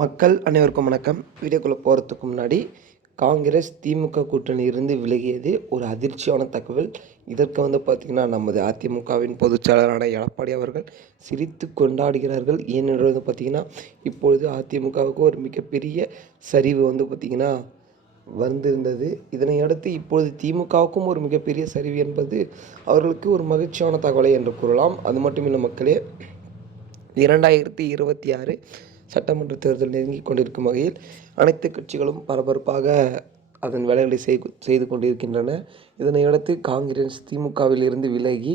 மக்கள் அனைவருக்கும் வணக்கம். வீடியோக்குள்ளே போகிறதுக்கு முன்னாடி காங்கிரஸ் திமுக கூட்டணி இருந்து விலகியது ஒரு அதிர்ச்சியான தகவல். இதற்கு வந்து பார்த்திங்கன்னா நமது அதிமுகவின் பொதுச்செயலாளரான எடப்பாடி அவர்கள் சிரித்து கொண்டாடுகிறார்கள். ஏனென்று வந்து பார்த்திங்கன்னா இப்பொழுது அதிமுகவுக்கு ஒரு மிகப்பெரிய சரிவு வந்து பார்த்திங்கன்னா வந்திருந்தது. இதனை அடுத்து இப்பொழுது திமுகவுக்கும் ஒரு மிகப்பெரிய சரிவு என்பது அவர்களுக்கு ஒரு மகிழ்ச்சியான தகவலை என்று கூறலாம். அது மட்டும் இல்லை மக்களே இரண்டாயிரத்தி இருபத்தி ஆறு சட்டமன்ற தேர்தல் நெருங்கிக் கொண்டிருக்கும் வகையில் அனைத்து கட்சிகளும் பரபரப்பாக அதன் வேலைகளை செய் செய்து கொண்டிருக்கின்றன. இதனையடுத்து காங்கிரஸ் திமுகவில் இருந்து விலகி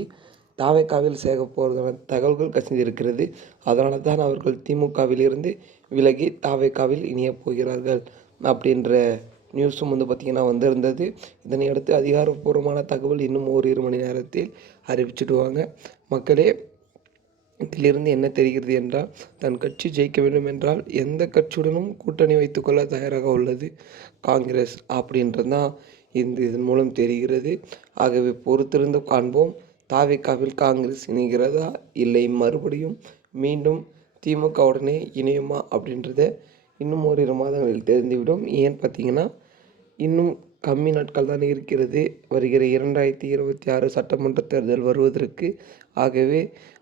தாவேக்காவில் சேக போவதான தகவல்கள் கசிந்திருக்கிறது. அதனால தான் அவர்கள் திமுகவில் இருந்து விலகி தாவேக்காவில் இணையப் போகிறார்கள் அப்படின்ற நியூஸும் வந்து பார்த்திங்கன்னா வந்திருந்தது. இதனை அடுத்து அதிகாரப்பூர்வமான தகவல் இன்னும் ஓரிரு மணி நேரத்தில் அறிவிச்சிடுவாங்க. மக்களே இதிலிருந்து என்ன தெரிகிறது என்றால் தன் கட்சி ஜெயிக்க வேண்டும் என்றால் எந்த கட்சியுடனும் கூட்டணி வைத்துக்கொள்ள தயாராக உள்ளது காங்கிரஸ் அப்படின்றது தான் இந்த இதன் மூலம் தெரிகிறது. ஆகவே பொறுத்திருந்து காண்போம் தாவிக்காவில் காங்கிரஸ் இணைகிறதா இல்லை மறுபடியும் மீண்டும் திமுகவுடனே இணையுமா அப்படின்றத இன்னும் ஓரிரு மாதங்களில் தெரிந்துவிடும். ஏன் பார்த்தீங்கன்னா இன்னும் கம்மி நாட்கள் தான் இருக்கிறது. வருகிற இரண்டாயிரத்தி இருபத்தி ஆறு சட்டமன்ற தேர்தல் வருவதற்கு. ஆகவே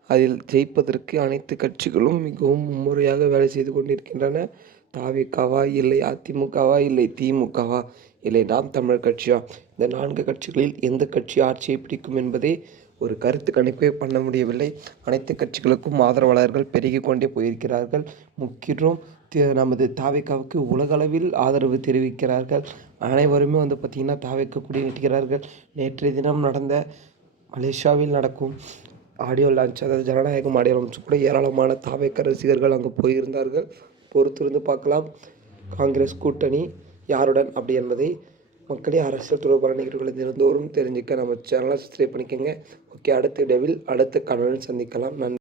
அதில் ஜெயிப்பதற்கு அனைத்து கட்சிகளும் மிகவும் மும்முறையாக வேலை செய்து கொண்டிருக்கின்றன. தாவிக்காவா இல்லை அதிமுகவா இல்லை திமுகவா இல்லை நாம் தமிழர் கட்சியா? இந்த நான்கு கட்சிகளில் எந்த கட்சி ஆட்சியை பிடிக்கும் என்பதே ஒரு கருத்து கணிப்பே பண்ண முடியவில்லை. அனைத்து கட்சிகளுக்கும் ஆதரவாளர்கள் பெருகி கொண்டே போயிருக்கிறார்கள். முக்கியம் தி- நமது தாவிக்காவுக்கு உலகளவில் ஆதரவு தெரிவிக்கிறார்கள். அனைவருமே வந்து பார்த்திங்கன்னா தாவிக்க கொடி நிற்கிறார்கள் நேற்றைய தினம் நடந்த மலேசியாவில் நடக்கும் ஆடியோ லான்ச் அதாவது ஜனநாயகம் ஆடியோ லான்ச் கூட ஏராளமான தாவேக்க ரசிகர்கள் அங்கே போயிருந்தார்கள். பொறுத்திருந்து பார்க்கலாம். காங்கிரஸ் கூட்டணி யாருடன் அப்படி என்பதை மக்களே அரசியல் தொடர்பான நிகழ்வுகளை தினந்தோறும் தெரிஞ்சுக்க நம்ம சேனலை சப்ஸ்கிரைப் பண்ணிக்கோங்க. ஓகே அடுத்த இடவில் அடுத்த கனவில் சந்திக்கலாம். நன்றி.